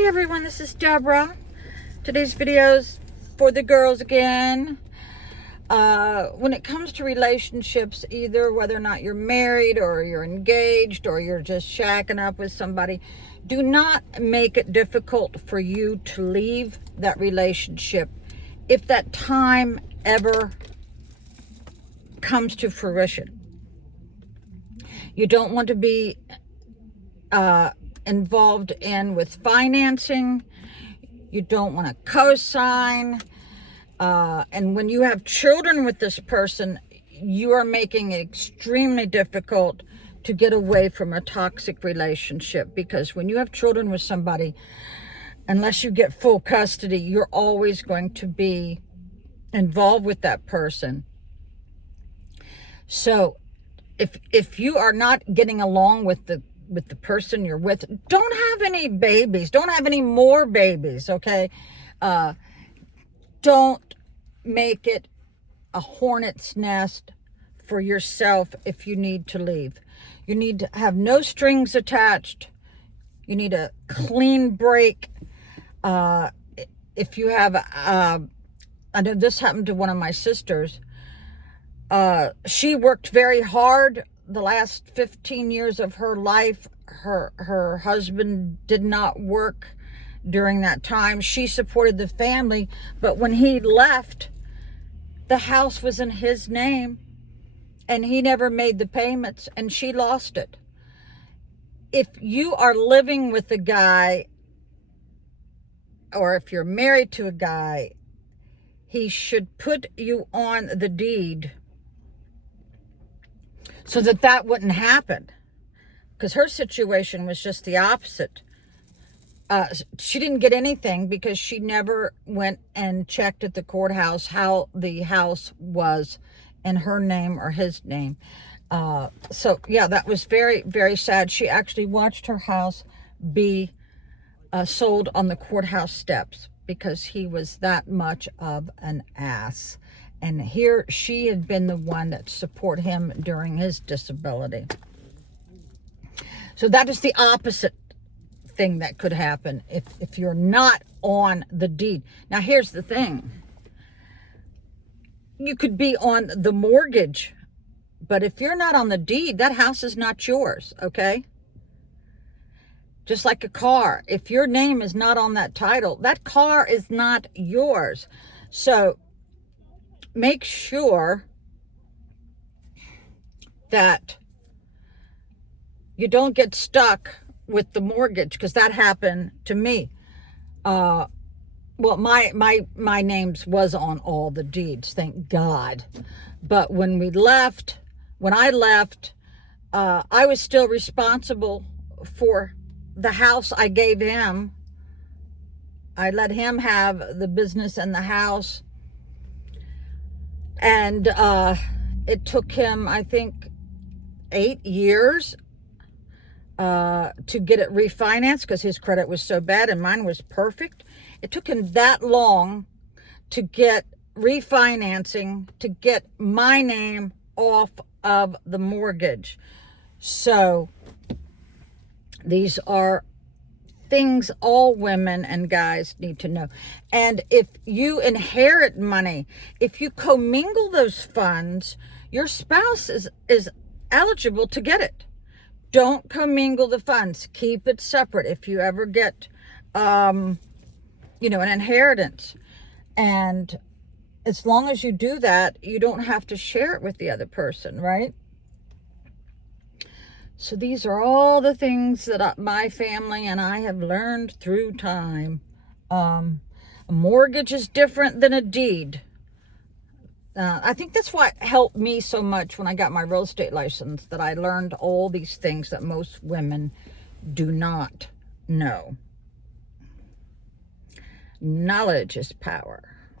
Hi everyone, this is Deborah. Today's video is for the girls again. When it comes to relationships, either whether or not you're married or you're engaged or you're just shacking up with somebody, do not make it difficult for you to leave that relationship if that time ever comes to fruition. You don't want to be involved with financing. You don't want to co-sign. And when you have children with this person, you are making it extremely difficult to get away from a toxic relationship, because when you have children with somebody, unless you get full custody, you're always going to be involved with that person. So if you are not getting along with the person you're with, don't have any babies. Don't have any more babies, okay? Don't make it a hornet's nest for yourself if you need to leave. You need to have no strings attached. You need a clean break. If you have, I know this happened to one of my sisters. She worked very hard the last 15 years of her life. Her husband did not work during that time. She supported the family, but when he left, the house was in his name and he never made the payments and she lost it. If you are living with a guy, or if you're married to a guy, he should put you on the deed so that wouldn't happen. Because her situation was just the opposite. She didn't get anything because she never went and checked at the courthouse how the house was in her name or his name. So yeah, that was very, very sad. She actually watched her house be sold on the courthouse steps because he was that much of an ass. And here she had been the one that supported him during his disability. So that is the opposite thing that could happen if you're not on the deed. Now here's the thing. You could be on the mortgage, but if you're not on the deed, that house is not yours, okay? Just like a car. If your name is not on that title, that car is not yours. So make sure that you don't get stuck with the mortgage, because that happened to me. Well, my names was on all the deeds, thank God. But when I left, I was still responsible for the house I gave him. I let him have the business and the house. And it took him, I think, 8 years to get it refinanced because his credit was so bad and mine was perfect. It took him that long to get refinancing, to get my name off of the mortgage. So these are things all women and guys need to know. And if you inherit money, if you commingle those funds, your spouse is eligible to get it. Don't commingle the funds. Keep it separate if you ever get, an inheritance. And as long as you do that, you don't have to share it with the other person, right? So these are all the things that my family and I have learned through time. A mortgage is different than a deed. I think that's what helped me so much when I got my real estate license, that I learned all these things that most women do not know. Knowledge is power.